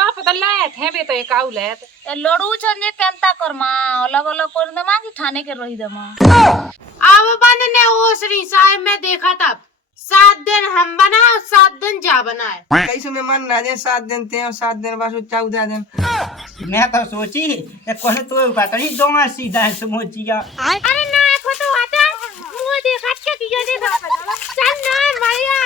का पता लेत है बे तो एक आउ लेत ए लड़ू चंजे केंता करमा अलग अलग कर दे मां की ठाणे के रही दे मां अब बनने ओसरी साहब में देखा तब 7 दिन हम बनाओ 7 दिन जा बनाए कैसे में मन ना दे 7 दिन ते और 7 दिन बाद 14 दिन मैं तो सोची कोने तो पता नहीं दोंगा सीधा है समोचिया अरे ना फोटो आता मुंह देखा के किया देखा चल ना भैया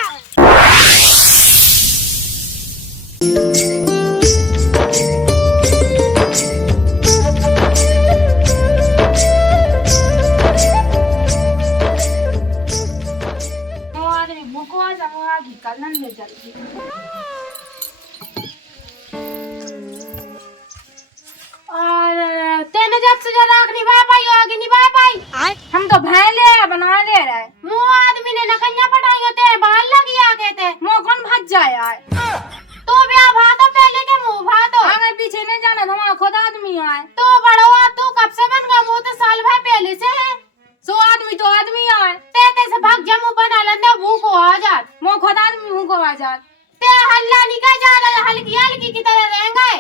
और तेने जब से जरा निभा पाई आगे निभा पाई हम तो भैले बना ले रहे मुंह आदमी ने नकन्या पटाई होते बाल लगी आगे थे मुंह कौन भज जाए आए तो ब्याह भातो पहले के मुंह भातो हमें पीछे नहीं जाना हमारा खुद आदमी आए तो बड़ो तू कब से बन गया मुंह तो साल भर पहले से है सो आदमी तो आदमी आए ते से भाग जा मुंह बना लेंदे मुंह को आ जात मुंह खुद आदमी मुंह को आ जात ते हल्ला निकल जा रहा हल्की हल्की की तरह रहेंगे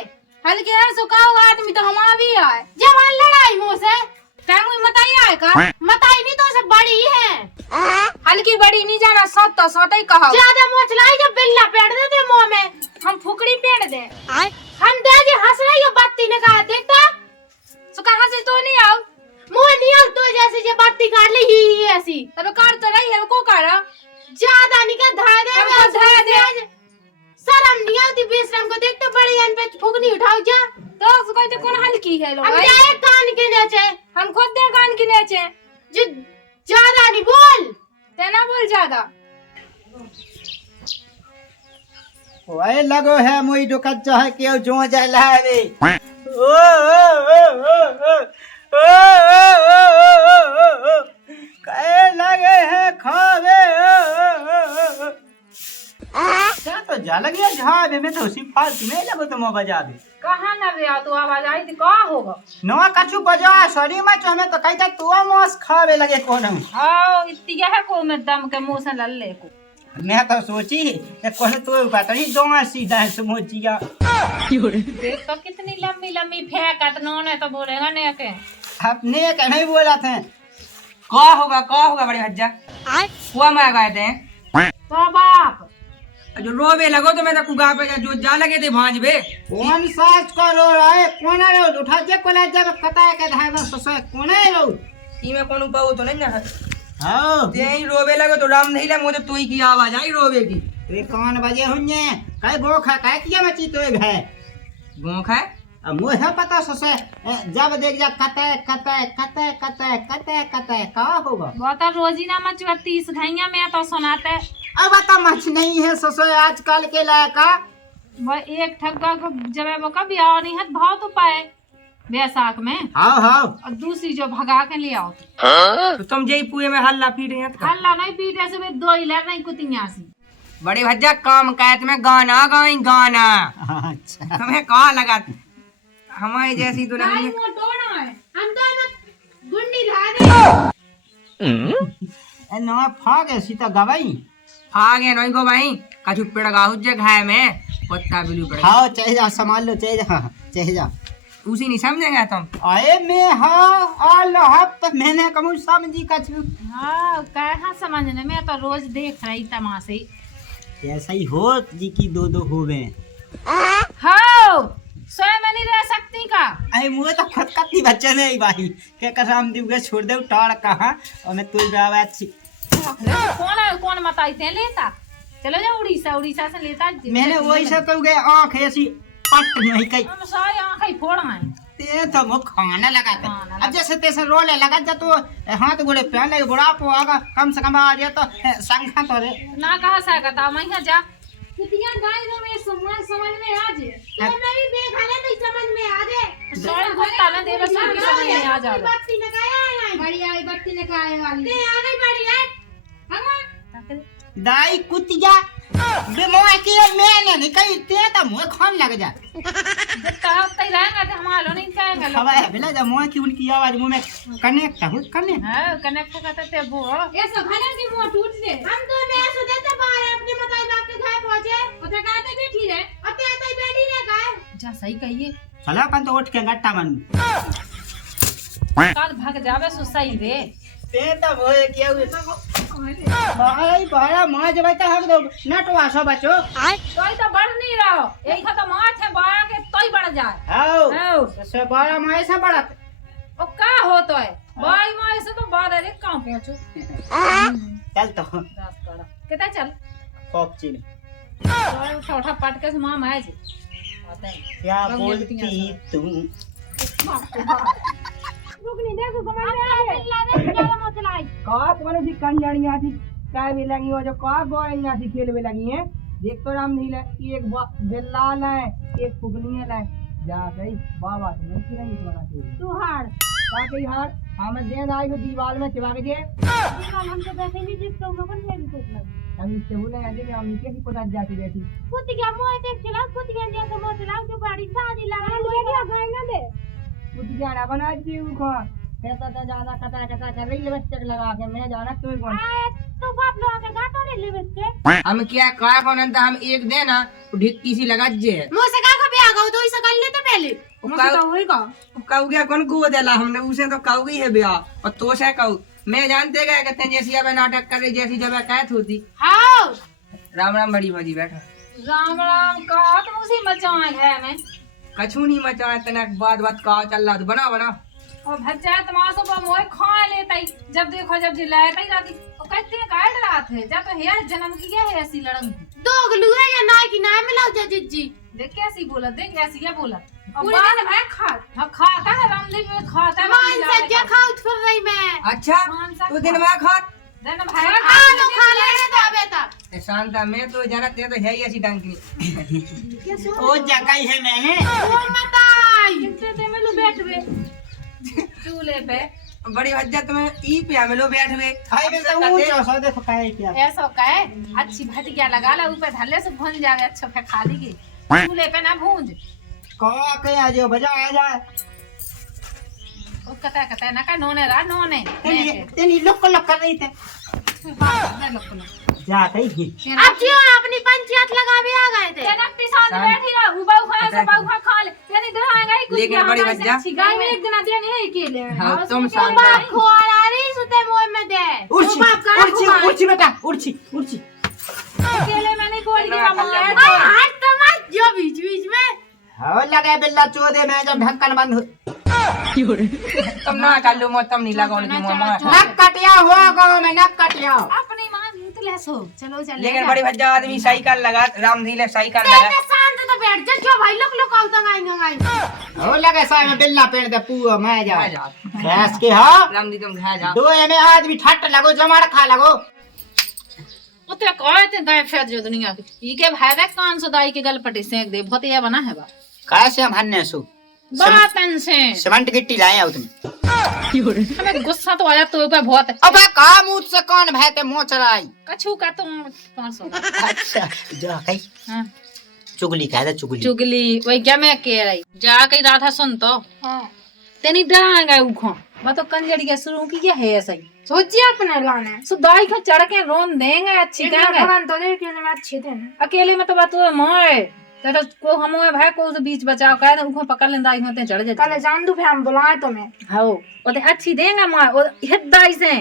हल्के हर सुखाओ आदमी तो हमारा भी आए जब लड़ाई मुंह से टाइम मताई आए का मताई नहीं तो से बड़ी है हल्की बड़ी नहीं जाना सब तो सोते ही कहा ज्यादा मुंह चलाई जब बिल्ला पेड़ देते मुंह में हम फुकड़ी पेड़ दे हम दे जी हंस रही हो बत्ती ने कहा देखता सो कहां से तो नहीं आओ मुंह नहीं आउ तो जैसे जे बत्ती काट ली ही ऐसी तब कार तो रही है को कारा ज्यादा निकल धा दे हमको धा दे शर्म नहीं आती बेशरम को देख तो बड़ी अन पे फुकनी उठाओ जा तो कोई तो कौन हल्की है लोग हम जाए कान के नीचे हम खुद दे कान के नीचे जो ज्यादा नहीं बोल तेना बोल ज्यादा ओए लगो है मोई डोकत चाहे के जो जाए लावे ओ ओ ओ ओ काहे लगे है खावे क्या तो जा लगे झाबे में तो सिर्फ फालतू नहीं लगो तो मो बजा दे कहां ना रे तू आवाज आई थी का होगा नवा कछु बजा सॉरी मैं तो हमें तो कहता तू मौस खावे लगे कोन हां इतनी है को में दम के मुंह से लल्ले को मैं तो सोची कोने तो पता नहीं दोंगा सीधा है समोचिया देख तो कितनी लंबी लंबी फेंकत नोने तो बोलेगा ने के अपने के नहीं बोला थे का होगा बड़े हज्जा हुआ मैं गए थे तो बाप जो रोवे लगो तो मैं तो कुगा पे जो जा लगे थे भांज बे कौन साच करो रहे कोना रो उठा जे कोला जब कता के धागा ससो कोने रो ई में कोनो पाऊ तो नहीं ना हां ते ही रोवे लगो तो राम नहीं ले मुझे तू ही की आवाज आई रोवे की रे कौन बजे हुन्ने काय गो खा काय किया मची तो है गोखा अब मुझे पता ससो जब देख जा कता कता कता कता कता कता का होगा बहुत रोजीना मच 30 घैया में तो सुनाते अब बता मच नहीं है ससो आजकल के लायका वो एक ठग्गा को जब वो कभी आओ नहीं है भाव तो पाए बैसाख में हां हां और दूसरी जो भगा के ले आओ तो तुम जई पूरे में हल्ला पी रहे हैं हल्ला नहीं पीटे से दो ही लड़ नहीं कुतियां सी बड़े भज्जा काम कहत में गाना गाई गाना अच्छा हमें कहा लगा हमारी जैसी तो नहीं वो टोना है हम तो ना गुंडी धा दे नवा फागे सीता गवाई आगे नहीं गो भाई कछु पेड़ गाहु जे घाय में पत्ता बिलू पड़ हां चाहे जा संभाल लो चाहे जा उसी नहीं समझेंगे तुम आए मैं हाँ आल मैंने कमु समझी कछु हाँ कहाँ समझने में तो रोज देख रही तमाशे ऐसा ही हो जी की दो होवे हाँ स्वयं में नहीं रह सकती का अरे मुझे तो खुद कत्ती बच्चे नहीं भाई के कसम दी के छोड़ दे टाड़ कहाँ और मैं तू जावा अच्छी कौन बताते लेता चलो जा उड़ीसा से लेता मैंने वही से कहू गए आँख ऐसी पट नहीं कही हम सारी आँखें फोड़ हैं ते तो वो खाना लगा था अब जैसे तैसे रोले लगा जा तो हाथ गोड़े पहले बुढ़ा पो आगा कम से कम आ जाए तो संख्या तो रे ना कहा सकता मैं जा कितिया गाय रो में समझ में आ जे तुमने भी देखा ले तो समझ में आ जाए सोई घुटता ना देव समझ में आ जा बत्ती ने काया बड़ी आई बत्ती ने काए वाली ते आ गई बड़ी है हंगा दाई कुतिया बे मोए की मैंने नहीं कही ते तो मुझे खान लग जा जितना हफ्ते रहेंगे तो हमारा नहीं कहेंगे हवा है बिला जा मोए की उनकी आवाज मुंह में कनेक्ट हो कने हां कनेक्ट करते थे वो ऐसा भले की मुंह टूट दे हम तो मैं ऐसे देते बाहर अपने बताई बाप के घर पहुंचे उधर कहते बैठी रहे अते बैठी रहे गाय अच्छा सही कहिए चलो अपन तो उठ के गट्टा बन कल भाग जावे सो सही रे ते तो होए क्या हुए भाई बड़ा मौज बैठा हम दो नटवा सब बच्चो तोई तो बढ़ नहीं रहो यही खत्म माथ है बाया के तोई बढ़ जाए आओ से बड़ा मौज से बड़ा ओ का हो तो है बाई माई से तो बाहर रे कहां पहुंचो चल तो रात करा कितना चल खूब चीन तो उठा उठा पट के मां आए जी आते हैं क्या बोलती तू रुकनी देखो कमाई ला दे चला मत लाई का तुम्हारे जी कन जानी आती काय भी लगी हो जो का गोई ना थी खेल में लगी है देख तो राम नहीं है एक बेलाल है एक फुगनी है जा गई बाबा तो नहीं की नहीं तुम्हारा खेल तू हार का कही हार हम दे आई हो दीवार में चिपा के जे दीवार हम तो बैठे नहीं जिस तो मगन मेरी टूट लगी हम इससे बोले आजे हम नीचे की पता जाती बैठी कुछ क्या मोए देख चला कुछ क्या दिया तो मोए चला जो बड़ी शादी लगा ले गए ना दे कुछ जाना बना दी उखा कहता था ज्यादा कटा कटा कर रही लिपस्टिक लगा के मैं जाना तुम्हें कौन तो बाप लोग के गाता रे लिपस्टिक हम क्या का कौन अंत हम एक देना ढिक्की सी लगा जे मुंह से का भी आ गओ तो इसे कर लेते पहले मुझे तो वही का काऊ क्या कौन को देला हमने उसे तो काऊ गई है ब्याह और तो से काऊ मैं जानते गए कहते जैसी अब नाटक कर रही जैसी जब कैद होती हां राम राम बड़ी भौजी बैठा राम राम का तुम उसी मचाए है में कछु नहीं मचा तनक बाद बात का चल रहा बना बना और भज्जा तमाशा पर मोए खा लेता ही जब देखो जब जिलाता ही राती और कहते हैं काट रात है जब तो है जन्म की क्या है ऐसी लड़न दोगलू है या ना की ना मिलाओ जिज्जी देख कैसी बोला देख ऐसी क्या बोला और बाल भाई खाता है रामदेव में खाता है मान सज्जा खाओ फिर रही मैं अच्छा तो दिन में खा दिन भाई खा लो खा लेने दो बेटा शांता मैं तो जाना ते तो है ही ऐसी डंकी ओ जगह है मैंने बोल मत आई कितने ते में लो बैठवे चूल्हे पे बड़ी भज्जा तुम्हें ई पे मिलो बैठवे भाई मैं तो ऊंचा सो देखो काय क्या ऐसा कहे अच्छी भटिया लगा ले ऊपर धल्ले से भून जावे अच्छा पे खा ली चूल्हे पे ना भूंज का के आ जाओ बजा आ जाए ओ कता ना का नोने रा नोने तेनी लोक कर रही थे जा कहीं ही अब क्यों अपनी पंचायत लगावे आ गए थे जनकती साथ बैठी रहा उबा खा सब उबा खा ले यानी दहाएगा ही कुछ लेकिन बड़ी भज्जा गाय में एक दिन देने है के ले हां तुम शांत बाप खोर आ रही सुते मोय में दे उर्ची बेटा उर्ची अकेले में नहीं कोई दिया माया आज तो मत जो बीच बीच में हो लगे बिल्ला चोदे में जब ढक्कन बंद हो तुम ना कर लो मत तुम नहीं लगाओ की मामा नक कटिया हो गांव में नक कटिया अपनी मां भूत ले सो चलो चल लेकिन बड़ी भज्जा आदमी साइकिल लगा रामधील साइकिल लगा शांत तो बैठ जा क्यों भाई लोग आउता गाएंगे हो लगे साय में बिल्ला पेड़ दे पूरा मैं जा गैस के हा रामधी तुम खा जा दो में आदमी ठट लगो जमाड़ खा लगो उते कहते गाय फेर जो दुनिया की ई के भाई वे कान सदाई के गल पटे सेक दे बहुत ये बना है बा कैसे हम हन्ने सो बातन से सीमेंट गिट्टी लाए आओ तुम हमें गुस्सा तो आया तो ऊपर बहुत अबे का मुंह से कौन भैते मुंह चढ़ाई कछु का तुम 500 अच्छा जा कहीं हां चुगली कह दे चुगली चुगली वही क्या मैं कह रही जा कहीं राधा सुन तो हां तेनी डरांगा उखो मैं तो कंजड़ी के शुरू की क्या है ऐसा ही सोचिए अपने लाने सुदाई को चढ़ के रोन देंगे अच्छी कहेंगे तो देखिए मैं अच्छे थे अकेले में तो बात है मोए तो को हम भाई को उस बीच बचाव कर उनको पकड़ लेंदा होते चढ़ जाते कल जान दू हम बुलाए तो मैं हां ओते अच्छी देंगे मां और हिदाई से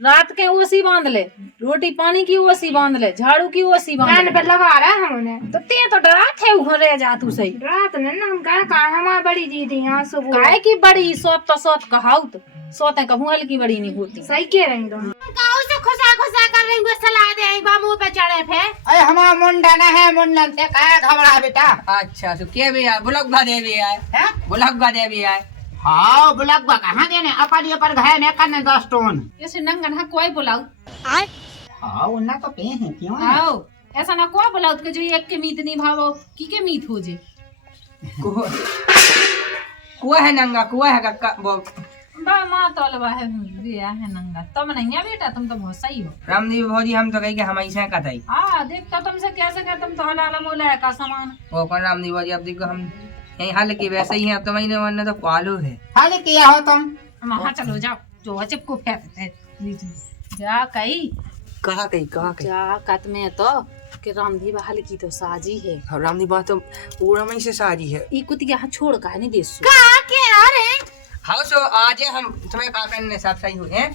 रात के ओसी बांध ले रोटी पानी की ओसी बांध ले झाड़ू की ओसी बांध ले पे लगा रहा है हमने तो ते तो डरा थे घरे जा तू सही रात में ना हम कहा हमारी बड़ी दीदी यहाँ सुबह काय की बड़ी सोत तो सोत कहाउत सोते कहूं हल्की बड़ी नहीं होती सही कह रही तुम काऊ से खुशा खुशा कर रही हूँ सलाह दे बा मुंह पे चढ़े थे अरे हमारा मुंडा ना है मुंडन से का घबरा बेटा अच्छा तो के भी है बुलगवा दे भी है हैं बुलगवा दे भी है हां बुलगवा कहां देने अपन पर घर में करने 10 टन ऐसे नंगन हा कोई बुलाऊ हां उन्ना तो पे है क्यों आओ ऐसा ना कोई बुलाऊ के जो एक के मीत नहीं भावो की के मीत हो जे कुआ है नंगा कुआ है कक्का बा मां तोलवा है दिया है नंगा तुम नहीं है बेटा तुम तो बहुत सही हो रामदेव भौजी हम तो कही के हम ऐसा कथई हां देख तो तुमसे कैसे क्या तुम तो लाला मोला का सामान वो कौन रामदेव भौजी अब देखो हम यही हाल की वैसे ही है अब तो महीने वरना तो पालो है हाल किया हो तुम हम हां चलो जाओ जो चिपको फेंकते बीच में जा कहीं कहा कही जा कत में तो के रामधी बहाल की तो साजी है। हाँ, रामनी बात तो पूरा में से सारी है। ई कुतिया हाथ छोड़ का नहीं देसु। कहा के अरे हाँ सो आज हम तुम्हें का करने सब सही हुए हैं।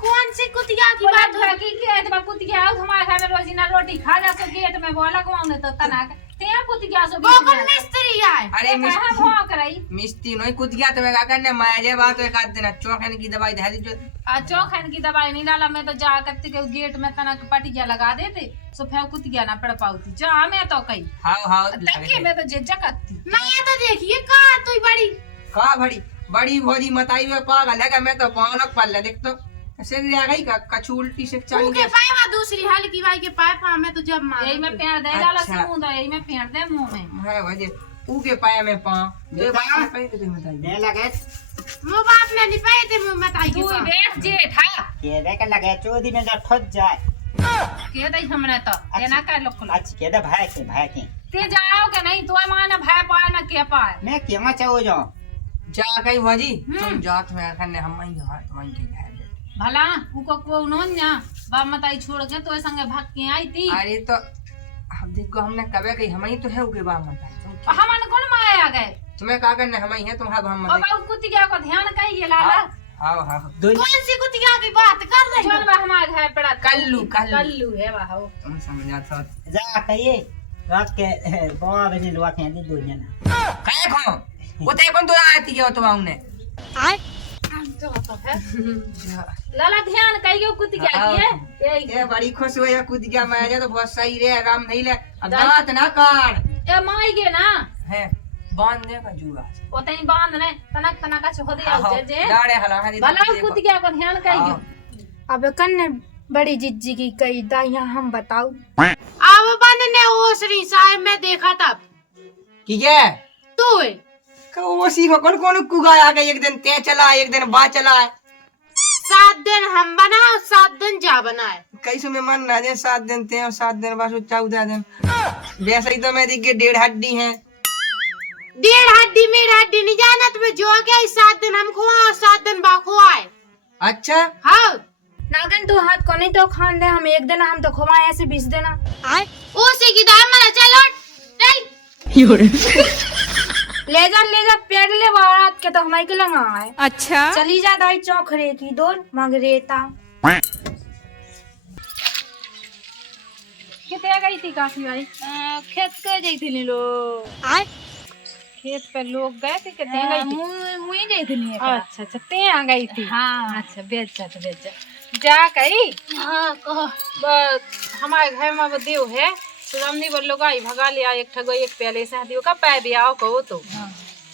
कौन सी कुतिया की बोला बात घर की खेत में कुतिया आओ हमारे घर में रोजीना रोटी खा जा सो गेट में बोला को ने तो तना ते कुतिया सो वो कौन मिस्त्री आए? अरे कहां भौ करई मिस्ती नहीं कूद गया तुम्हें का करने मैं जे बात एक आध दिन चौखन की दवाई दे दी जो आ चौखन की दवाई नहीं डाला मैं तो जा करते के गेट में तना पटिया लगा देते सो फे कुतिया ना पड़ पाउती जा मैं तो कई हाँ हाँ तके में तो जे जकती मैं ये तो देखिए कहा तू बड़ी का बड़ी बड़ी भोरी मताई में पागल है मैं तो पानक पल ले देख तो ऐसे आ गई का कछु उल्टी से चल तू के पाएवा दूसरी हाल की भाई के पाए पा में तो जब मार यही में पेड़ दे डाला अच्छा। से मुंह यही में पेड़ दे मुंह में है वजह ऊ के पाया में पा दे बात पे तो बताइए दे लगे मुंह बाप ने नहीं पाए थे मुंह में ताई के तू पा बैठ जेठा के दे के लगे चोदी में जो ठोक जाए के दई हमने तो एना का लोग अच्छा के दे भाई के ते जाओ के नहीं तो माने भाई पाए ना के पाए मैं केवा चाहो जो जा गई भौजी तुम जात में करने हम ही हां तुम के घर भला उको को नोन्या बाप मताई छोड़ के तो संगे भाग के आई थी अरे तो हम देखो हमने कबे कही हम ही तो है उके बाप मताई हमन कौन माया आ गए तुम्हें का करने हम ही है तुम्हारा बाप और मताई बाबू कुतिया को ध्यान कई ये लाला हां हां कौन सी कुतिया की बात कर रही चल बा हमारे घर पड़ा कल्लू है बा हो तुम समझा तो जा कहिए रात के बाबा बने लुआ के दे दो जना काहे खो वो ते कौन तो आती के तुम आउने आए लाला ध्यान कई के कुतिया की है ये बड़ी खुश हुई है कूद गया मैं तो बहुत सही रे आराम नहीं ले अब दांत ना काट ए माई गे ना है बांधने का जुआ ओतई बांध ने तनक तनक छ हो दे जे दाड़े हला हनी भला कुतिया को ध्यान कई के अब कन्ने बड़ी जिज्जी की कई दाइयां हम बताओ अब बनने ओसरी साहब में देखा तब की है तू वो सी को कौन कौन कुगाया गया एक दिन ते चला एक दिन बा चला 7 दिन हम बनाओ 7 दिन जा बनाए कैसे में मन ना दे 7 दिन ते और 7 दिन बाद 14 दिन वैसे ही तो मैं देख के 1.5 हड्डी है 1.5 हड्डी मेरी हड्डी नहीं जाना तुम्हें जो क्या 7 दिन हम खुआ 7 दिन बा खुआए अच्छा हाँ नागन तू हाथ को नहीं तो खान दे हम एक दिन हम तो खुआए ऐसे 20 देना आए उसी की दाम मारा चलो चल ले जा पेड़ ले बारात के तो हमारे के लगा है अच्छा चली जा दाई चौखरे की दोन मगरेता किते गई थी काफी भाई खेत के जाई थी लो आए खेत पे लोग गए थे किते गई थी मुई जाई थी अच्छा अच्छा ते आ गई थी हां अच्छा बेच जा कही हां कहो हमारे घर में वो देव है रामनी बोलो गाई भगा लिया एक ठगो एक पहले से दियो का पै भी आओ कहो तो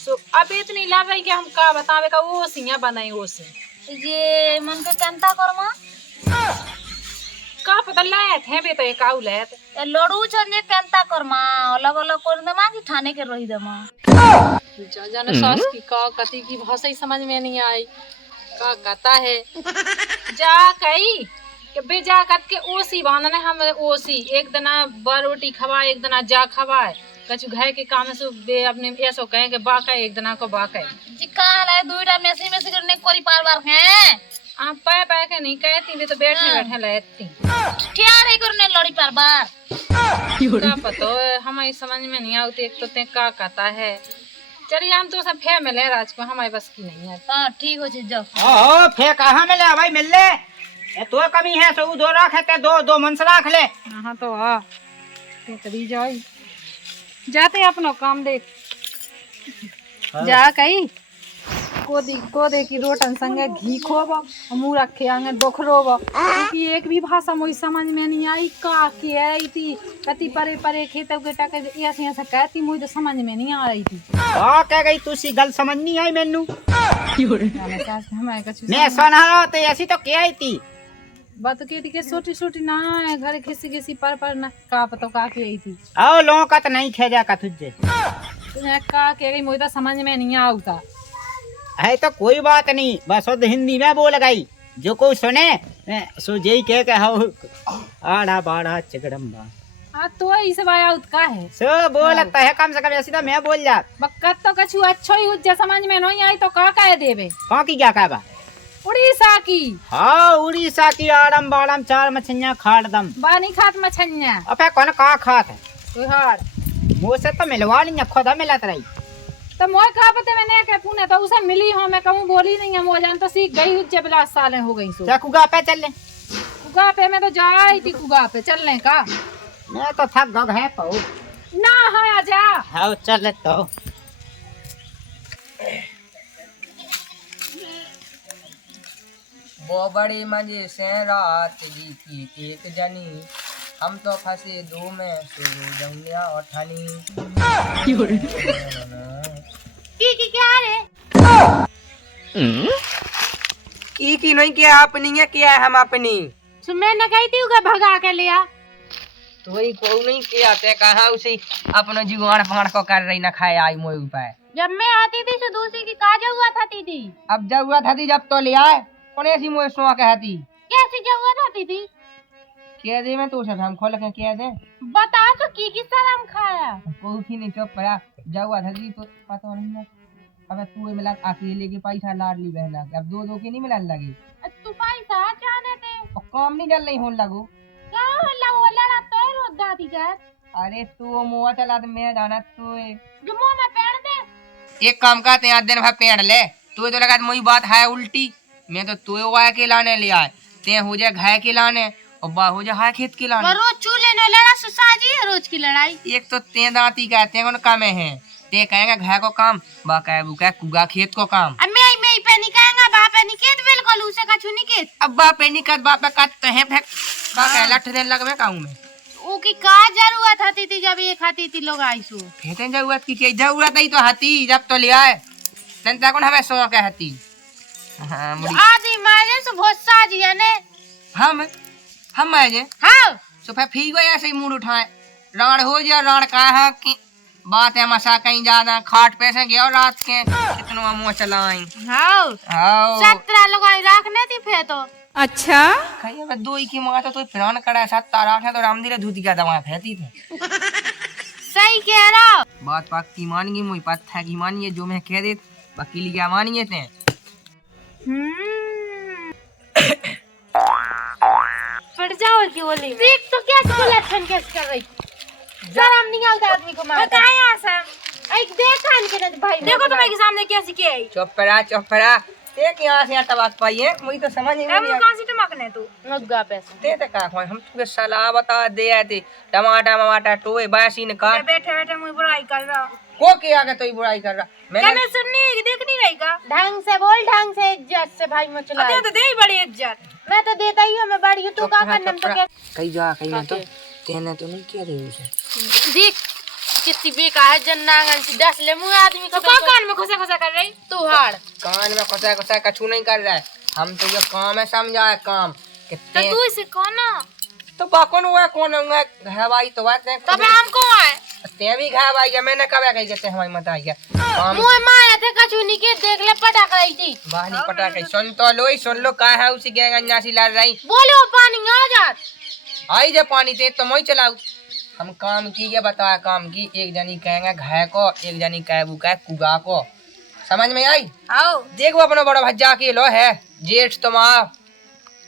सो अब इतनी लड़ रही कि हम का बतावे का वो सिया बनाई वो से ये मन के कंता करमा का पता लायत है बे तो एक आउ लायत लड़ू छन जे कंता करमा अलग अलग कर दे मां की ठाने के रही दे मां जन सास की का कति की भाषा ही समझ में नहीं आई का कहता है जा कही के बेजा कत के ओसी बांधने हम ओसी एक दना बर रोटी खवा एक दना जा खवाए कछु घर के काम से बे अपने ऐसो कहे के बाका एक दना को बाका जी का है दुईटा मेसी मेसी करने कोरी पार बार है आप पै के नहीं कहती वे तो बैठे बैठे लेती क्या रे करने लड़ी पार बार का पता हमारी समझ में नहीं आती एक तो ते का कहता है चलिए हम तो सब फे मिले राज को हमारे बस की नहीं है हां ठीक हो जाओ ओहो फे कहां मिले भाई मिल ले ये तो कमी है सो दो राख है दो मन से राख ले हां तो आ ते कभी जाई जाते अपनो काम देख जा कही को दे की रोटन संगे घी खोब मुंह रखे आंगे दोखरोब क्योंकि एक भी भाषा मोई समझ में नहीं आई का के आई थी कति परे परे खेतों के टके ऐसे ऐसे कहती मुझे तो समझ में नहीं आ रही थी हां कह गई तू सी गल समझ नहीं आई मेनू हमारे कछु मैं सुना तो ऐसी तो क्या आई थी बात के छोटी छोटी ना है घर खिसी खिसी पर ना का पता का के आई थी आओ लोगों का तो नहीं खेजा का तुझे तुम्हें का के गई मुझे तो समझ में नहीं आवता है तो कोई बात नहीं बस शुद्ध हिंदी में बोल गई जो कोई सुने सो जई के हाउ आड़ा बाड़ा चिगड़म्बा हां तो इस बाया उत का है सो बोलता है कम से कम ऐसी तो मैं बोल जा बक्कत तो कछु अच्छो ही उज्जा समझ में नहीं आई तो का कह देबे कौन की क्या कहबा उड़ीसा की हाँ उड़ीसा की आड़म बाड़म 4 मछलियाँ खाट दम। बानी खात मछलियाँ अबे कौन कहाँ खात है? तुहार मुँह से तो मिलवा ली खुदा मिलत रही। तो मोए कहा पते मैंने के पुणे तो उसे मिली हो मैं कहूँ बोली नहीं है वो जान तो सीख गई जब 10 सालें हो गई सो। क्या कुगा पे चल ले? कुगा पे मैं तो जाई थी कुगा पे चलने का। मैं तो थक गग है पाऊ। ना है आजा हाँ चल तो। वो बड़ी मजे से रात बीती एक जनी, हम तो फंसे 2 में सो जमुनिया और ठानी। की क्या रे? की नहीं किया अपनी है, किया है हम अपनी। सो मैंने कही थी उसे भगा के लिया। तो वही को नहीं किया ते कहा उसे अपना जुगाड़ पकड़ को कर रही ना खाए आई मोए ऊपर। जब मैं आती थी तो दूसरी की काजा हुआ था दीदी। अब जब हुआ था जब तो ले आए कौन ऐसी मोए सुआ कहती कैसी जब हुआ था दीदी? कह दे मैं तो सब हम खोल के कह दे बता तो की शर्म खाया। कोई नहीं चुप पड़ा जब हुआ था तो पता नहीं ना। अब तू मिला अकेले के पैसा लाडली बहना अब 2 के नहीं मिलने लगी। तू पैसा चाहने थे और काम नहीं चल रही होने लगू। कहाँ लगा लड़ा तो रोज दादी का। अरे तू मुआ चला तो मैं जाना तू जो मुंह में पेड़ दे। एक काम करते हैं दिन भर पेड़ ले तू तो लगा मोई बात है उल्टी। मैं तो तू गाय के लाने ले आए ते हो जाए घाय के लाने और बा हो जाए खेत के लाने। रोज चूल्हे न लड़ा सुसाजी है रोज की लड़ाई। एक तो ते दांती कहते हैं काम है ते कहेंगे घाय को काम बा कहे बुका कुगा खेत को काम। अब मैं पे नहीं कहेंगा बाप पे नहीं खेत बिल्कुल उसे का छुनी खेत। अब बाप पे नहीं कर बाप पे काट तो है फेंक बा कहे लठ देने लगवे काऊ में। ओ की का जरूरत आती थी जब ये खाती थी लोग आई सो। कहते जरूरत की जरूरत ही तो हाथी जब तो ले आए तन कौन हमें सो के हाथी। हाँ मुड़ी आदि मारे सो बहुत साजी है ने। हम आए हाँ तो फिर फी गए ऐसे ही मूड उठाए राण हो जाए राण कहा कि बात है मसा कहीं ज्यादा खाट पैसे गए रात के कितना मुँह चलाई। हाँ आओ 17 लोग आई रखने थी फिर तो। अच्छा कहीं अब 2 की माँ तो फिरान करा है 7 रात तो रामदीरे धूती का दवा फैती थे। सही कह रहा हो। बात पाक की मानिए मुझे पता है कि मानिए जो मैं कह दे वकील क्या मानिए थे। पड़ जाओ की बोली देख तो क्या लक्षण कैसे कर रही। शर्म नहीं आता आदमी को मार बता यहां से एक देखा इनके ना भाई देखो तुम्हारे के सामने कैसी की है। चुप पड़ा एक यहाँ से टबाक पाई है मुझे तो समझ नहीं हम कहां से टमाकने तू मग्गा पैसा ते तो का हम तुझे सलाह बता दे आते टमाटर टोए बासीन का बैठे बैठे मुझे बुराई कर रहा को किया के तो ही बुराई कर रहा मैं सुननी है देख नहीं रही का। ढंग से बोल ढंग से इज्जत से भाई मचला तो दे बड़ी इज्जत। मैं तो देता ही हूं मैं बड़ी हूं तू का करने में तो क्या कहीं जा कहीं तो तेने तो नहीं किया रे उसे देख कितनी बेका है जन्नांगन से 10 ले मुंह आदमी को कान में खुसा कर रही तू हाड़ कान में खुसा कछु नहीं कर रहा है हम तो ये काम है समझा है काम तो तू इसे कौन तो बाकौन हुआ कौन होगा है भाई तो बात नहीं तब हमको है ते भी खा भाई जब मैंने कब कही जैसे हमारी मत आई है मुंह मारा थे कचूनी के देख ले पटक रही थी बाहरी पटा के सुन लो का है उसी के गंजासी ला रही बोलो पानी आ जा आई जब पानी ते तो मैं चलाऊ हम काम की ये बताया काम की एक जनी कहेंगे घाय को एक जनी कहे बुका कुगा को समझ में आई। आओ देखो अपना बड़ा भज्जा के लो है जेठ तुम्हारा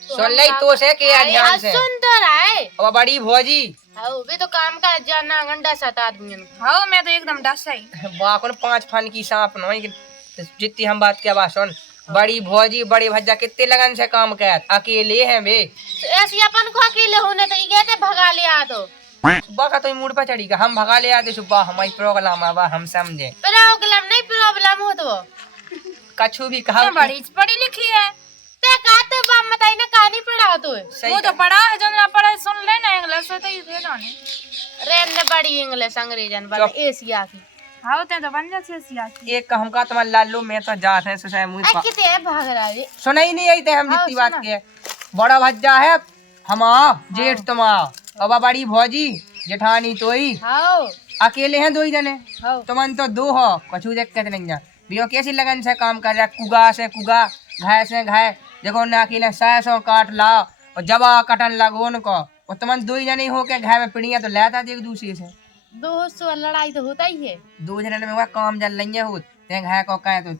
सुन ले तो से के ध्यान से सुन तो रहा है अब बड़ी भौजी आओ वे तो काम का जाना गंडा सात आदमी हां मैं तो एकदम डस है बाकन 5 फन की सांप नहीं जितनी हम बात क्या बात सुन बड़ी भौजी बड़ी भज्जा कितने लगन से काम कर अकेले हैं वे ऐसी अपन को अकेले होने तो ये कहते भगा ले आ दो सुबह का तो मूड पर चढ़ी हम भगा ले आते सुबह हमारी प्रोग्राम अब हम समझे प्रॉब्लम नहीं प्रॉब्लम हो तो कछु भी कहा बड़ी पढ़ी लिखी है ते का तो बाप बताई ना कहानी पढ़ा तो वो तो पढ़ा है जो ना पढ़ा सुन ले ना इंग्लिश से तो ये जाने रेन ने बड़ी इंग्लिश अंग्रेजन वाला एशिया की हां ते तो बन जा एशिया की एक हम का तुम्हारा लालू मैं तो जात है सुसाय मुझे किते भाग रहा है सुनाई नहीं आई थे हम जितनी बात के बड़ा भज्जा है हम जेठ तुम्हारा अब बड़ी भौजी जेठानी तोई हां अकेले हैं 2 ही जने तुमन तो 2 हो कछु दिक्कत नहीं है बियो कैसी लगन से काम कर रहा कुगा से कुगा घाय से घाय देखो ना अकेले 100 काट लाओ और जबा कटन लगो उनको और तुमन 2 ही जने हो के घाय में पिड़िया तो लेता एक दूसरे से 200 लड़ाई तो होता ही है 2 जने में काम जल लेंगे हो ते घाय को कहे तो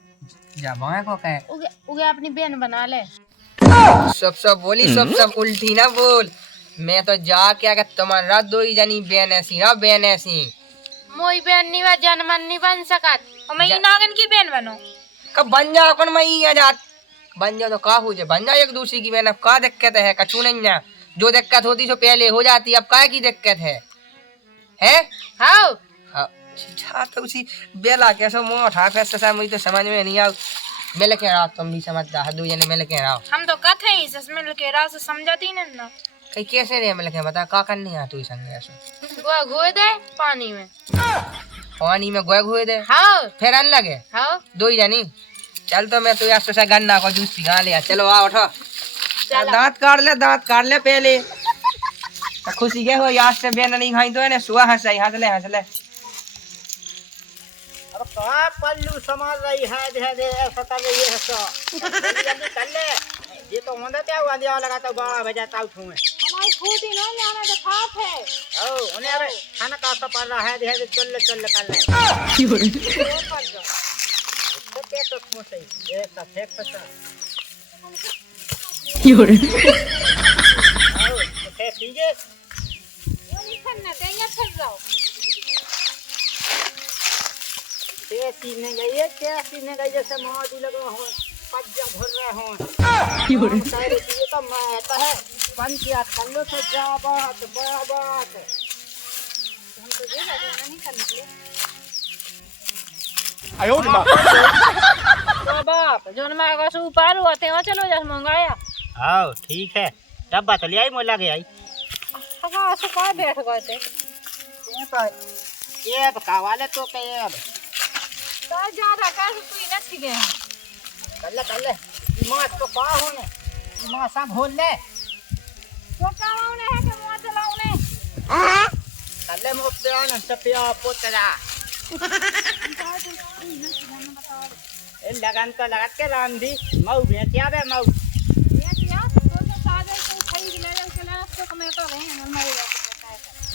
जा भाई को कहे उगे अपनी बहन बना ले। सब बोली सब उल्टी ना बोल। मैं तो जा क्या कि तुम्हारा दो ही जनी बहन ऐसी ना बहन ऐसी मोई बहन नहीं जन्मन नहीं बन सकत और मैं ये नागन की बहन बनो। कब बन जा कौन मैं ही आजाद बन जा तो का हो जाए बन जा एक दूसरी की बहन। अब का दिक्कत है कछू नहीं ना जो दिक्कत होती तो पहले हो जाती अब का की दिक्कत है हाँ अच्छा तो उसी बेला कैसे मुंह उठा फैसला मुझे तो समझ में नहीं आ मिल के रहा तुम भी समझदार दो जने मिल के रहो। हम तो कथे ही ससमें के राह से समझाती नहीं ना कहीं कैसे रे मिल के बता का करनी है तू संग ऐसे गोया घोए दे पानी में गोए दे हाँ फिर अन लगे हाँ दो ही जानी चल तो मैं तो यार से गन्ना को जूस पिघा लिया। चलो आ उठो दांत काट ले पहले तो खुशी के हो यार से बेन नहीं खाई तो है ना सुहा हंस ले अब का पल्लू समझ रही है दे ऐसा कर रही है तो जल्दी कर ले ये तो होंदा क्या हुआ दिया लगाता बड़ा बजाता उठूं मैं हमारी छोटी ना जाना तो खाप है ओ उन्हें अरे खाना का तो पड़ रहा है दे चल कर ले तो क्या तो क्यों सही ये सब फेंक पसा आओ तो फेंक लीजिए ये नहीं करना चाहिए फिर जाओ ये सीने गई है क्या सीने गई जैसे मादी लगा हो पज्जा भर रहे हो सारे चीजें तो मैं तो है पंचिया कर लो तो जा बात हम तो ये नहीं करने के लिए तो बाप जोन में अगर से ऊपर होते हैं चलो जस मंगाया आओ ठीक है तब बात ले आई मोला गई हाँ से का बैठ गए थे ये कावाले तो के अब तो ज्यादा का तू ही न थी गए कर ले मां तो पा होने मां सा घोल ले तो कावाने है कि मुंह चलाउने कर ले मुफ्त आन सपिया पोतरा ए लगन तो लगा के रांधी मऊ बेटिया बे मऊ ये किया तो साजा को खरीद ले चला तो मैं तो रहे हैं मर गया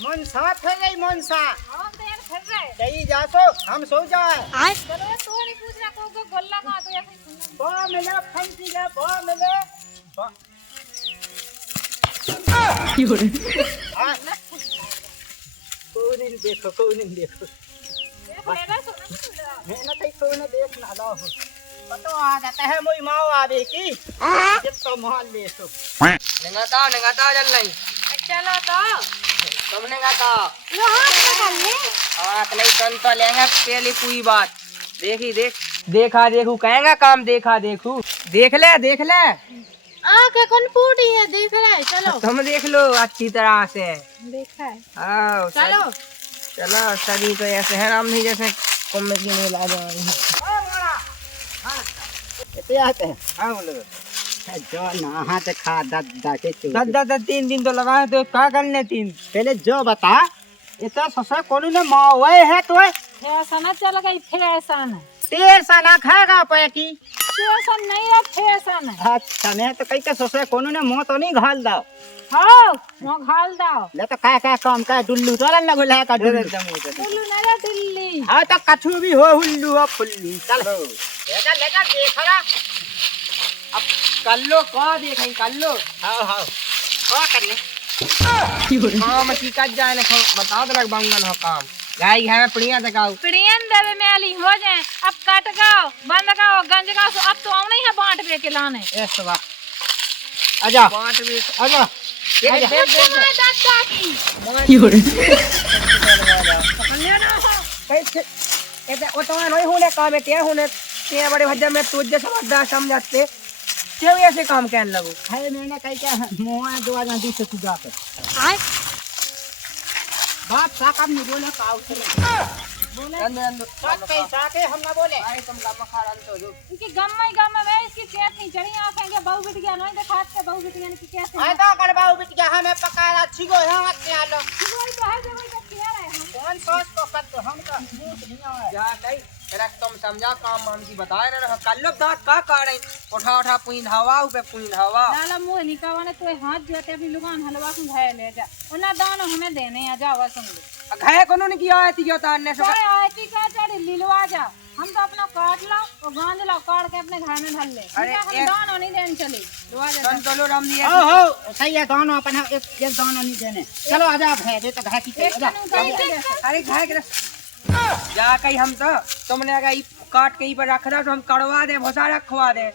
मन सा थे गई मन सा हम तो यार फिर रहे गई जा सो हम सो जाए चलो तो नहीं पूछना को गोल्ला कहां तो ऐसे सुनना बा मिले फंसी गए बा मिले कौन देखो मेरा सुनना मेहनत ही कौन देखना लो पता आ जाता है मोई माओ आवे की जब तो माल ले सो नंगाता जल नहीं चलो तो तुमने कहा लो हाथ निकाल ले हाथ नहीं तन तो लेंगे पहले पूरी बात देखा देखू कहेगा काम देखा देखू देख ले आंख कौन फूटी है देख रहा है चलो तुम देख लो अच्छी तरह से देखा है आओ चलो चलो सभी तो ऐसे है राम नहीं जैसे कुंभ की मेला जाए इतने आते हैं हाँ बोलो जो नहा ते खा दादा के दादा 3 दिन तो लगाए तो क्या करने 3 पहले जो बता इतना ससुर कोनु ने मावे है तो ऐसा ना चल गई फिर ऐसा ना तेर सा ना खाएगा पे की ऐसा नहीं है फिर ऐसा ना अच्छा मैं तो कई के ससुर कोनु ने मुंह तो नहीं घाल दो हाँ वो घाल दाओ ले तो काय काम का डुल्लू तो लगो है का डुल्लू बोलू ना दिल्ली हाँ तो कछु भी हो हुल्लू हो फुल्लू चल लेगा देख रहा अब कर लो का देखें कर लो हाँ क्या कर ले काम की कर जाए ना बताओ तो लग बांगन हो काम गाय घर में पड़िया तकाओ पिड़ियन देवे में आली हो जाए अब काट गाओ बंद गाओ गंज गाओ अब तो आऊ नहीं है बांट पे के लाने ऐसा वाह आजा पांच भी आजा दादा की ऐसे वो तो नहीं होने काम है ते होने ते बड़े भज्जा में तुझे समझदार समझते क्यों ऐसे काम कहने लगो है मैंने कही क्या मुंह दो आजा दी से तू जाकर आए बात सा काम नहीं बोले काउ से बात पैसा के हम ना बोले आई तुम गामा खारन तो जो इनकी गम में इसकी केस नहीं चढ़ी आंखें के बहु बिट गया नहीं देखा के बहु बिट गया की केस आए तो करबाऊ बिट गया हमें पकाया छिगो है आते आलो कोई तो है जो कोई किया रहे हम कौन सोच को कर हम का भूत नहीं आए जा नहीं तेरा तुम समझा काम हम की बताए ना कर लो दांत का काढ़े उठा पुइन हवा ऊपर पुइन हवा लाला मुंह निकावाने तो हाथ जोते अभी लुगान हलवा को घाय ले जा उना दानो हमें देने आ जा वा सुन ले घाय कोनो ने किया है तियो ताने से अरे आती का चढ़ लिलवा जा हम तो अपना काट लो और गांज लो, काट के अपने घर में भर ले। अरे हम एक- दान नहीं देने चले। दुआ दे। सुन तो लो राम जी हो सही है दोनों अपन हम एक दोनों नहीं देने। चलो आजा आप है दे तो घाटी के आजा। अरे घाय के जा कहीं हम तो तुमने अगर काट के ही पर रख रहा तो हम कड़वा दे भोसा रखवा दे।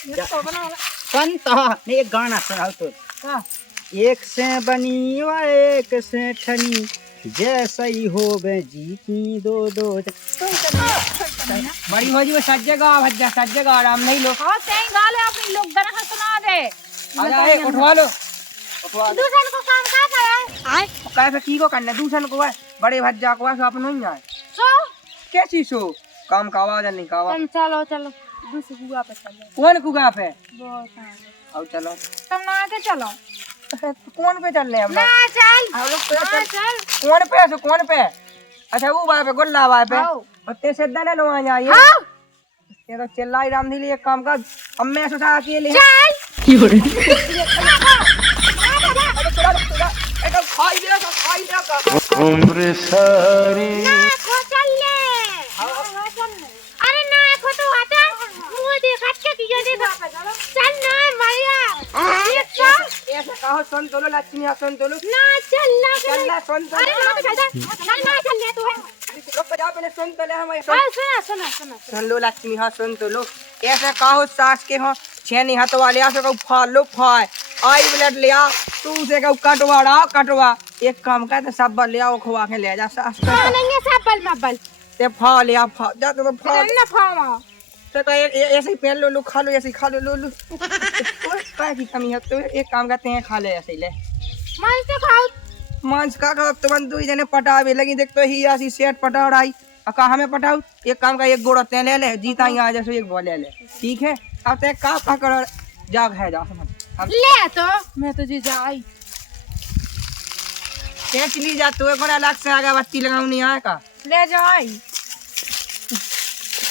सुन तो मैं एक गाना सुनाओ तो। एक से बनी व एक से ठनी, जैसा ही हो बे जी की दो दो। बड़ी हो जी वो सज्जेगा भज्जा सज्जेगा आराम नहीं लो। हाँ सही गाल है, अपनी लोग गना सुना दे। आजा ए उठवा लो उठवा लो। दूसरे को काम क्या करे? आए कैसे की को करना दूसरे को है बड़े भज्जा को है अपन नहीं आए सो कैसी सो काम का आवाज नहीं का आवाज। चलो चलो दूसरे गुआ पे चलो। कौन कुगा पे बहुत आओ चलो तुम ना आके चलो। कौन पे चल रहे हम ना चल हम लोग पे ना चल। कौन पे सो कौन पे अच्छा वो बाय पे गुल्ला बाय पे और ते से दने लो आ जाइए ये तो चिल्लाई राम दी एक काम का हम मैं सोचा अकेले चल उम्र सारी ना खो चल ले। अरे ना खो तो आता मुंह देखा के किया दे चल ना मारिया ये चल ऐसे कहो सुन तो लो लक्ष्मी सुन तो लो ना चल ना चल ना सुन तो अरे ना चल ले तू लोग पे जा पहले सुन तो ले हमारे सुना सुना सुना सुन लो लक्ष्मी हाँ सुन तो लो ऐसे कहो सास के हो छेनी हाथ वाले आसे कहो फाल लो फाय आई ब्लेड ले आ तू से कहो कटवा एक काम कर तो सब ले आओ खवा के ले जा सास नहीं है सब बल ते फा ले आ फा जा तो फा ना फामा तो ऐसे ही पहन लो खा लो ऐसे ही खा लो लो काय की कमी है तो एक काम करते हैं खा ले ऐसे ही ले मांस तो खाओ मांस का खाओ तुम दो जने पटावे लगी देख तो ही ऐसी सेट पटा उड़ाई अका हमें पटाऊ एक काम का एक गोड़ा ते ले ले जीता ही आ जैसे एक बॉल ले ले ठीक है अब ते का करो जाग है जा ले तो मैं तुझे जाई ते चली जा तू एक अलग से आगे बत्ती लगाऊ नहीं आए का ले जाई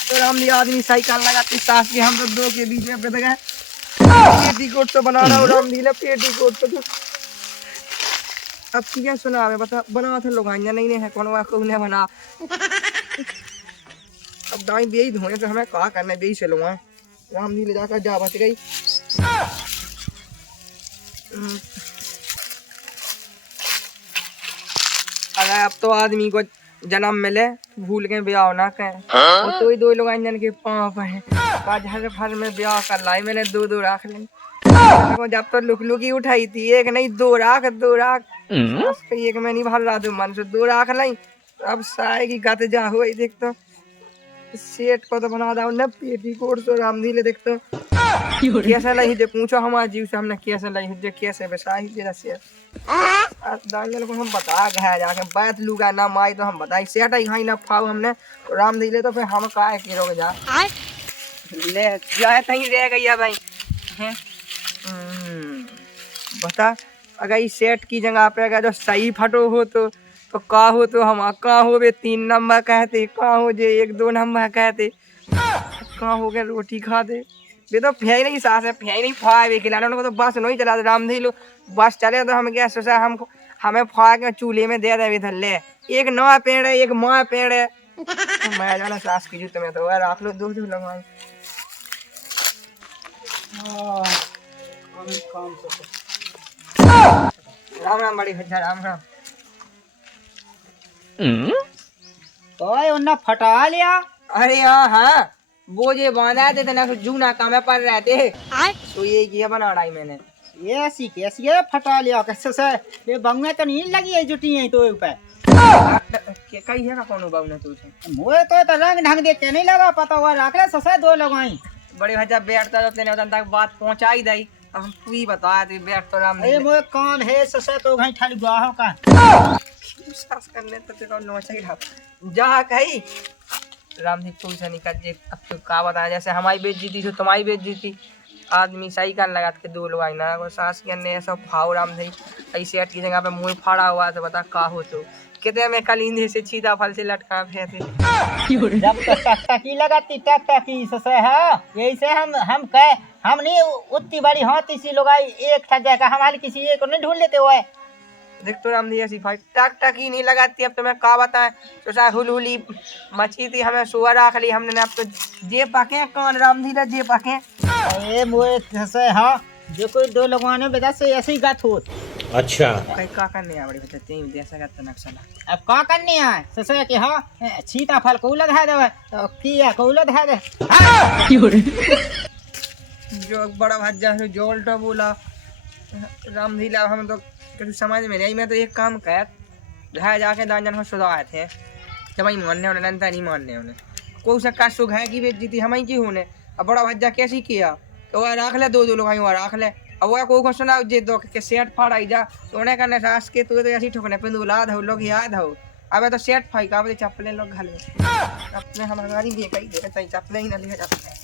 तो हम ये आदमी साइकिल लगाती सास के हम तो दो के बीच में बैठ गए पेटीकोट तो बना रहा हूँ राम लीला पेटीकोट तो अब क्या सुना हमें बता बना थे लोग आइया नहीं है कौन वाला कौन बना अब दाई बेई धोने तो हमें कहा करना बेई से लूँगा राम लीला जाकर जा बच गई अगर अब तो आदमी को जन्म मिले भूल के ब्याह ना करें तो ही दो लोग अंजन के पाँव है हर भर में ब्याह कर लाई मैंने दो राख ली जब तो लुकी उठाई थी एक नहीं दो राख एक में नहीं भर रहा तू मन से दो राख लाई अब साय की गत जा हुई देख तो सेठ को तो बना दाऊ न पेटीकोट तो रामधी ले देख तो कैसे लही जे पूछो हमारे जीव से हमने कैसे लही जे कैसे बेसाही तेरा सेठ दांगल को हम बता गया जाके बैठ लूगा ना माई तो हम बताई सेठ ही खाई ना फाऊ हमने राम दी ले तो फिर हम काहे किरोगे जा ले जाए तहीं रह गई भाई हैं बता अगर इस सेठ की जगह पे अगर जो सही फटो हो तो का हो तो हम कहाँ हो बे 3 नंबर कहते कहाँ हो जे 1-2 नंबर कहते कहाँ हो गए रोटी खा दे वे तो फेंक नहीं सास है फेंक नहीं फाए खिलाने को तो बस नहीं चला रामधी लो बस चले तो हम क्या सोचा हम हमें फाड़ के चूल्हे में दे दे इधर ले एक नवा पेड़ है एक माँ पेड़ है तो मैं जाना सास की जूते में तो रख लो दो लगाए राम राम बड़ी भज्जा राम राम ओए उन्ना फटा लिया। अरे हाँ वो जे बांधा थे ना जूना काम पर रहे थे तो ये किया बना रहा मैंने ये सी कैसी है फटा लिया कैसे से ये बंगे तो नहीं लगी है जुटी है तो ऊपर कई है का कौन बाबू ने तुझे मोए तो रंग ढंग देख के नहीं लगा पता हुआ रख ले ससे 2 लगाई बड़े भज्जा बैठता जब तेने तक बात पहुंचाई दई अब हम तू ही बता दे बैठ तो राम अरे मोए काम है ससे तो घई ठाली गाहो का सास करने तो तेरा नोचा ही रहा जा कही राम जी तू से निकल जे अब तो का बता जैसे हमारी बेच जीती तो तुम्हारी बेच जीती आदमी सही कर लगा के 2 लोग आई ना वो सास के ने ऐसा फाव राम जी ऐसे की जगह पे मुंह फाड़ा हुआ तो बता का हो तो कितने में कलिंदे से छीदा फल से लटका फेंके जब तो टकटकी लगाती टकटकी ससे है यही से हम कहे हम नहीं उतनी बड़ी हाथ इसी लोग आई एक ठग जाएगा हमारे किसी एक को नहीं ढूंढ लेते हुए देख तो रामधी ऐसी भाई टक टक ही नहीं लगाती। अब तुम्हें क्या बताएं, तो सा हुलहुली मची थी, हमें सुअर रख ली हमने। अब तो जे पाके कौन रामधी ला जे पाके ए मोए से हाँ जो कोई दो लोगों ने बेटा से ऐसे ही गत होत। अच्छा कहीं का करने आ बड़ी बच्चे तीन देश का तना नक्शा अब का करनी है ससे कि हाँ सीता फल को लगा देवे तो किया को लगा दे जो बड़ा भज्जा है जोल तो बोला रामधी ला हम तो कुछ समझ में नहीं। मैं तो एक काम कर घर जाके दान हो सुधार थे जब ही मानने उन्हें नहीं मानने उन्हें कोई सा का सुख है कि बेच जीती हम ही की होने। अब बड़ा भज्जा कैसी किया तो वह रख ले दो लोग वहाँ रख ले। अब वह को सुना जे दो के सेट फाड़ आई जा तो उन्हें करने सास के तू तो ऐसी ठोकने पे दुलाद हो लोग याद हो। अब तो सेट फाई का चप्पलें लोग घर में अपने हमारी भी कहीं चप्पलें ही ना ले जाते हैं।